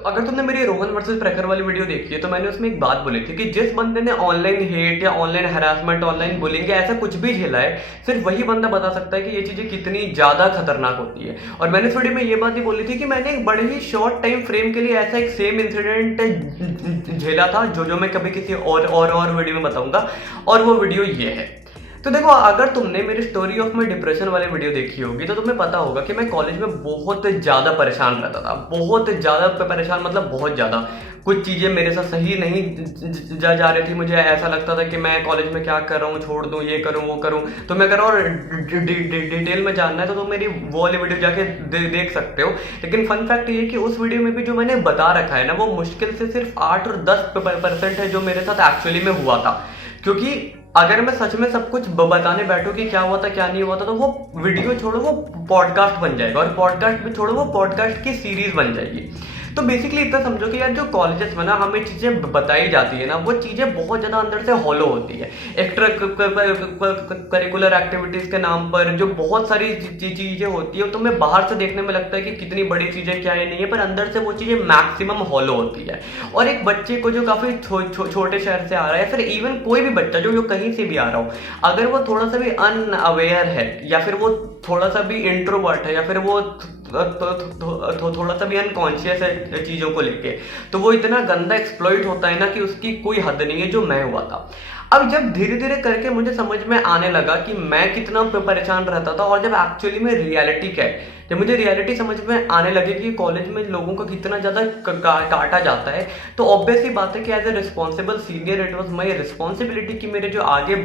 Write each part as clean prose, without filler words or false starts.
अगर तुमने मेरी रोहन वर्सेस प्रखर वाली वीडियो देखी है तो मैंने उसमें एक बात बोली थी कि जिस बंदे ने ऑनलाइन हेट या ऑनलाइन हैरासमेंट, ऑनलाइन बुलिंग या ऐसा कुछ भी झेला है, सिर्फ वही बंदा बता सकता है कि ये चीजें कितनी ज्यादा खतरनाक होती है। और मैंने इस वीडियो में ये बात ही बोली थी कि मैंने एक बड़े ही शॉर्ट टाइम फ्रेम के लिए ऐसा एक सेम इंसिडेंट झेला था जो मैं कभी किसी और वीडियो में बताऊंगा, और वो वीडियो ये है। तो देखो, अगर तुमने मेरी स्टोरी ऑफ माई डिप्रेशन वाली वीडियो देखी होगी तो तुम्हें पता होगा कि मैं कॉलेज में बहुत ज़्यादा परेशान रहता था। बहुत ज़्यादा परेशान, मतलब बहुत ज़्यादा। कुछ चीज़ें मेरे साथ सही नहीं जा रही थी। मुझे ऐसा लगता था कि मैं कॉलेज में क्या कर रहा हूँ, छोड़ दूँ, ये करूँ वो करूँ। तो मैं अगर और डिटेल में जानना है तो तुम मेरी वो वाली वीडियो जाके देख सकते हो। लेकिन फन फैक्ट ये कि उस वीडियो में भी जो मैंने बता रखा है ना, वो मुश्किल से सिर्फ 8 और 10% है जो मेरे साथ एक्चुअली में हुआ था। क्योंकि अगर मैं सच में सब कुछ बताने बैठूं कि क्या हुआ था क्या नहीं हुआ था, तो वो वीडियो छोड़ो, वो पॉडकास्ट बन जाएगा, और पॉडकास्ट भी छोड़ो, वो पॉडकास्ट की सीरीज बन जाएगी। तो बेसिकली इतना समझो कि यार जो कॉलेजेस में ना हमें चीजें बताई जाती है ना, वो चीजें बहुत ज्यादा अंदर से हॉलो होती है। एक्स्ट्रा करिकुलर एक्टिविटीज के नाम पर जो बहुत सारी चीजें होती है, तुम्हें बाहर से देखने में लगता है कि कितनी बड़ी चीजें क्या है नहीं है, पर अंदर से वो चीजें मैक्सिमम हॉलो होती है। और एक बच्चे को जो काफी छोटे शहर से आ रहा है, या फिर इवन कोई भी बच्चा जो कहीं से भी आ रहा हो, अगर वो थोड़ा सा भी अनअवेयर है, या फिर वो थोड़ा सा भी इंट्रोवर्ट है, या फिर वो थोड़ा सा भी अनकॉन्शियस है चीजों को लेके, तो वो इतना गंदा एक्सप्लॉइट होता है ना कि उसकी कोई हद नहीं है, जो मैं हुआ था। अब जब धीरे धीरे करके मुझे समझ में आने लगा कि मैं कितना परेशान रहता था, और जब एक्चुअली में रियलिटी क्या है, जब मुझे रियलिटी समझ में आने लगी कि कॉलेज में लोगों को कितना ज्यादा काटा जाता है, तो ऑब्वियस ही बात है कि as a responsible senior it was my responsibility कि मेरे जो आगे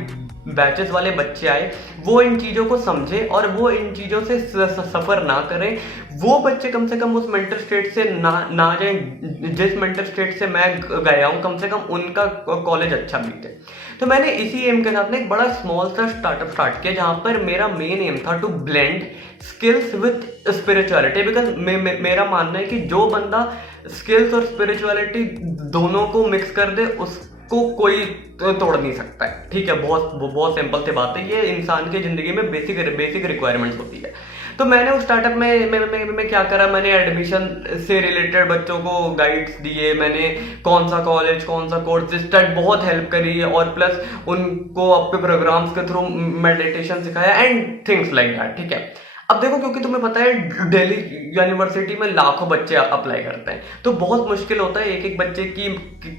बैचेस वाले बच्चे आए वो इन चीज़ों को समझे और वो इन चीज़ों से सफ़र ना करें। वो बच्चे कम से कम उस मेंटल स्टेट से ना जाएं जिस मेंटल स्टेट से मैं गया हूँ, कम से कम उनका कॉलेज अच्छा बीते। तो मैंने इसी एम के साथ ना एक बड़ा स्मॉल सा स्टार्टअप स्टार्ट किया, जहाँ पर मेरा मेन एम था to blend skills with spirituality. Because मेरा मानना है कि जो बंदा स्किल्स और स्पिरिचुअलिटी दोनों को मिक्स कर दे उसको कोई तोड़ नहीं सकता है। ठीक है, बहुत बहुत सिंपल सी बात है, ये इंसान की जिंदगी में बेसिक रिक्वायरमेंट्स होती है। तो मैंने उस स्टार्टअप में क्या करा, मैंने एडमिशन से रिलेटेड बच्चों को गाइड्स दिए, मैंने कौन सा कॉलेज कौन सा कोर्स स्टार्ट बहुत हेल्प करी, और प्लस उनको अपने प्रोग्राम्स के थ्रू मेडिटेशन सिखाया एंड थिंग्स लाइक दैट। ठीक है, अब देखो, क्योंकि तुम्हें पता है दिल्ली यूनिवर्सिटी में लाखों बच्चे अप्लाई करते हैं, तो बहुत मुश्किल होता है एक एक बच्चे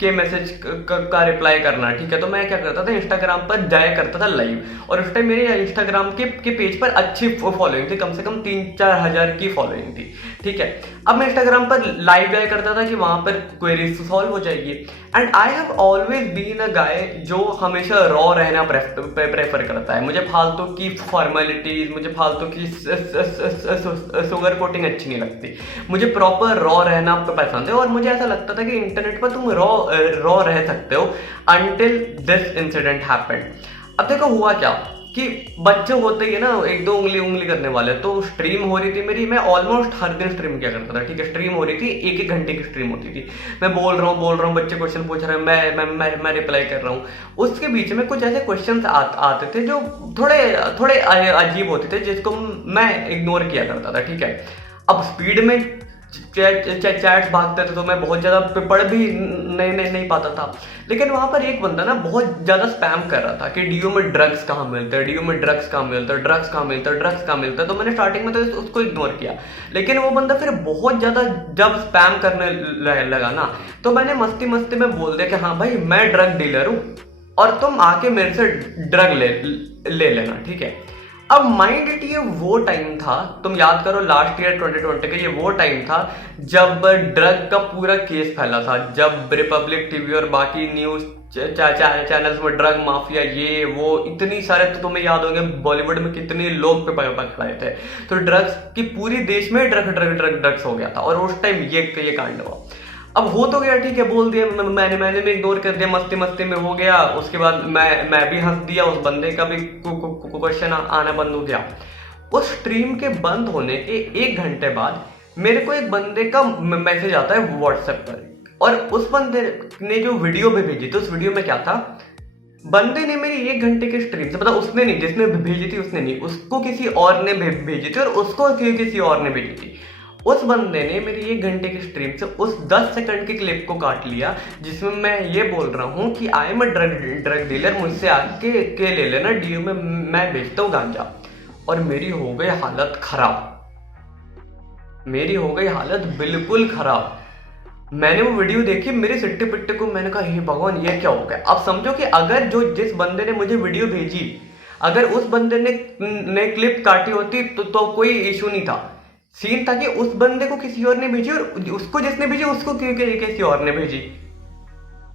के मैसेज का रिप्लाई करना। ठीक है, तो मैं क्या करता था, इंस्टाग्राम पर जाया करता था लाइव, और उस टाइम मेरे इंस्टाग्राम के पेज पर अच्छी फॉलोइंग थी, कम से कम 3-4 हज़ार की फॉलोइंग थी। ठीक है, अब मैं इंस्टाग्राम पर लाइव जाया करता था कि वहां पर क्वेरीज सॉल्व हो जाएगी। And I have always been a guy जो हमेशा रॉ रहना प्रेफर करता है। मुझे फालतू की फॉर्मेलिटीज, मुझे फालतू की सुगर कोटिंग अच्छी नहीं लगती, मुझे प्रॉपर रॉ रहना पसंद है। और मुझे ऐसा लगता था कि इंटरनेट पर तुम रॉ रह सकते हो अनटिल दिस इंसिडेंट हैपेंड। अब देखो हुआ क्या कि बच्चे होते ही है ना, एक दो उंगली करने वाले। तो स्ट्रीम हो रही थी मेरी, मैं ऑलमोस्ट हर दिन स्ट्रीम किया करता था। ठीक है, स्ट्रीम हो रही थी, 1-1 घंटे की स्ट्रीम होती थी। मैं बोल रहा हूँ, बच्चे क्वेश्चन पूछ रहे हैं, मैं रिप्लाई कर रहा हूँ। उसके बीच में कुछ ऐसे क्वेश्चन आते थे जो थोड़े अजीब होते थे, जिसको मैं इग्नोर किया करता था। ठीक है, अब स्पीड में चैट्स भागते थे तो मैं बहुत ज्यादा पढ़ भी नहीं पाता था। लेकिन वहां पर एक बंदा ना बहुत ज्यादा स्पैम कर रहा था कि डीयू में ड्रग्स कहाँ मिलते हैं, डीयू में ड्रग्स कहाँ मिलते हैं, ड्रग्स कहाँ मिलता है, ड्रग्स कहाँ मिलता है। तो मैंने स्टार्टिंग में तो उसको इग्नोर किया, लेकिन वो बंदा फिर बहुत ज्यादा जब स्पैम करने लगा ना, तो मैंने मस्ती मस्ती में बोल दिया कि हाँ भाई, मैं ड्रग डीलर हूँ और तुम आके मेरे से ड्रग ले लेना। ठीक है, अब माइंड इट, ये वो टाइम था, तुम याद करो लास्ट ईयर 2020 का ये वो टाइम था जब ड्रग का पूरा केस फैला था, जब रिपब्लिक टीवी और बाकी न्यूज चैनल्स में ड्रग माफिया ये वो इतनी सारे, तो तुम्हें याद होंगे बॉलीवुड में कितने लोग पे पकड़ाए थे। तो ड्रग्स की पूरी देश में ड्रग्स हो गया था, और उस टाइम ये कांड हुआ। अब हो तो गया, ठीक है, बोल दिया, मैंने भी इग्नोर कर दिया, मस्ती में हो गया। उसके बाद मैं भी हंस दिया, उस बंदे का भी क्वेश्चन आना बंद हो गया। उस स्ट्रीम के बंद होने के 1 घंटे बाद मेरे को एक बंदे का मैसेज आता है व्हाट्सएप पर, और उस बंदे ने जो वीडियो भी भेजी थी, उस वीडियो में क्या था, बंदे ने मेरी 1 घंटे की स्ट्रीम से, मतलब उसने नहीं, जिसने भेजी थी उसने नहीं, उसको किसी और ने भेजी थी, और उसको किसी और ने भेजी थी। उस बंदे ने मेरी 1 घंटे की स्ट्रीम से उस 10 सेकंड की क्लिप को काट लिया जिसमें मैं ये बोल रहा हूँ कि I am a drug dealer, मुझसे आके के ले लेना, डीयू में मैं बेचता हूँ गांजा। और मेरी हो गई हालत खराब, मेरी हो गई हालत बिल्कुल खराब। मैंने वो वीडियो देखी, मेरे सिट्टे पिट्टे को मैंने कहा हे भगवान ये क्या हो गया। अब समझो कि अगर जिस बंदे ने मुझे वीडियो भेजी, अगर उस बंदे ने क्लिप काटी होती तो कोई इशू नहीं था। सीन था कि उस बंदे को किसी और ने भेजी और उसको जिसने भेजी उसको किसी और ने भेजी।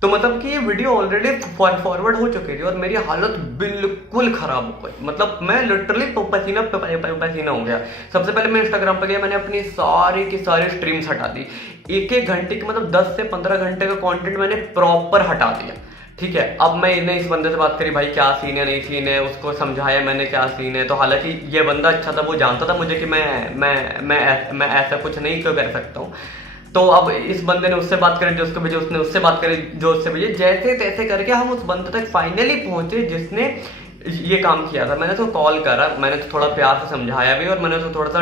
तो मतलब कि ये वीडियो ऑलरेडी फॉरवर्ड हो चुकी थी और मेरी हालत बिल्कुल खराब हो गई। मतलब मैं लिटरली पसीना हो गया। सबसे पहले मैं इंस्टाग्राम पे गया, मैंने अपनी सारी की सारी स्ट्रीम्स हटा दी। 1-1 घंटे की मतलब 10 से 15 घंटे का कंटेंट मैंने प्रॉपर हटा दिया। ठीक है, अब मैंने इस बंदे से बात करी, भाई क्या सीन है नहीं सीन है, उसको समझाया मैंने क्या सीन है। तो हालांकि ये बंदा अच्छा था, वो जानता था मुझे कि मैं ऐसा कुछ नहीं कर सकता हूँ। तो अब इस बंदे ने उससे बात करी जो उसको भेजे, उसने उससे बात करी जो उससे भेजे, जैसे तैसे करके हम उस बंदे तक फाइनली पहुंचे जिसने ये काम किया था। मैंने तो कॉल करा, मैंने तो थोड़ा प्यार से समझाया भी और मैंने तो थोड़ा सा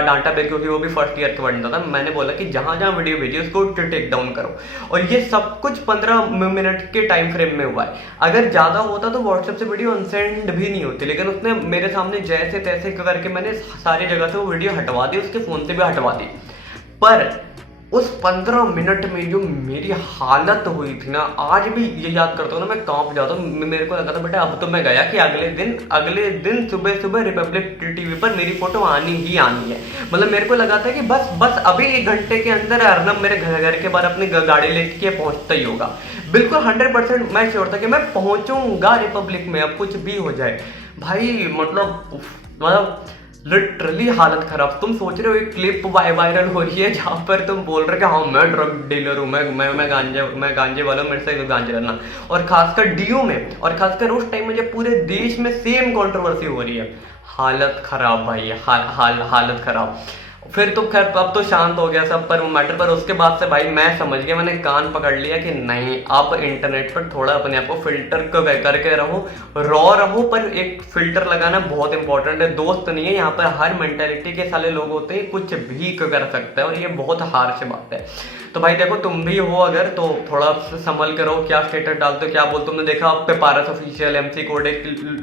डांटा भी, क्योंकि वो भी फर्स्ट ईयर का बंदा था। मैंने बोला कि जहां जहां वीडियो भेजी उसको टेक डाउन करो। और ये सब कुछ 15 मिनट के टाइम फ्रेम में हुआ है। अगर ज्यादा होता तो व्हाट्सएप से वीडियो अनसेंड भी नहीं होती, लेकिन उसने मेरे सामने जैसे तैसे करके मैंने सारी जगह से वो वीडियो हटवा दी, उसके फोन से भी हटवा दी। पर उस 15 मिनट में जो मेरी हालत हुई थी ना, आज भी ये याद करता हूँ ना मैं कांप जाता हूँ। मेरे को लगा था बेटा अब तो मैं गया कि अगले दिन सुबह सुबह रिपब्लिक टीवी पर मेरी फोटो आनी ही आनी है। मतलब मेरे को लगा था कि बस अभी 1 घंटे के अंदर अर्नब मेरे घर के बाहर अपनी गाड़ी लेके पहुंचता ही होगा। बिल्कुल 100% मैं श्योर था कि मैं पहुंचूंगा रिपब्लिक में, अब कुछ भी हो जाए। भाई मतलब लिटरली हालत खराब। तुम सोच रहे हो एक क्लिप वायरल हो रही है जहां पर तुम बोल रहे हो कि हाँ मैं ड्रग डीलर हूँ, मैं गांजे वाला हूँ, मेरे से गांजे लेना। और खासकर डीयू में, और खासकर उस टाइम में जब पूरे देश में सेम कंट्रोवर्सी हो रही है। हालत खराब भाई, हालत खराब। फिर तो खैर अब तो शांत हो गया सब पर मैटर। पर उसके बाद से भाई मैं समझ गया, मैंने कान पकड़ लिया कि नहीं, अब इंटरनेट पर थोड़ा अपने आप को फिल्टर करके रहो, रॉ रहो। पर एक फिल्टर लगाना बहुत इंपॉर्टेंट है। दोस्त नहीं है यहाँ पर, हर मेंटेलिटी के साले लोग होते हैं, कुछ भी कर सकते हैं और ये बहुत हार्श बात है। तो भाई देखो, तुम भी हो अगर तो थोड़ा संभल के रहो, क्या स्टेटस डालते हो, क्या बोलते हो। तुमने देखा पे पारस ऑफिशियल MC कोडे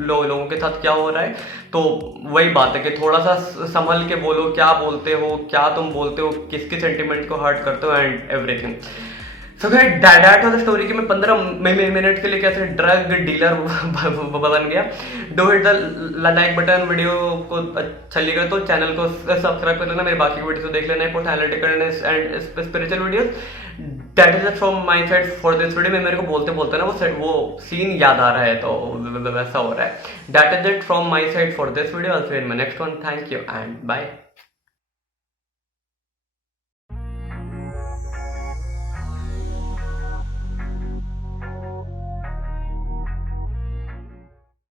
लोगों के साथ क्या हो रहा है। तो वही बात है कि थोड़ा सा संभल के बोलो, क्या बोलते हो, क्या तुम बोलते हो, किसके सेंटिमेंट को हर्ट करते हो and everything. So that was the story कि मैं 15 मिनट के लिए कैसे ड्रग डीलर बन गया। Do hit the like button, video को अच्छा लगा तो चैनल को सब्सक्राइब कर लेना, मेरे बाकी वीडियो देख लेना, कुछ analytical and spiritual videos. That is from my side for this video. में मेरे को बोलते ना वो सीन याद आ रहा है तो वैसा हो रहा है। That is it from my side for this video. Also in my next one. Thank you and bye.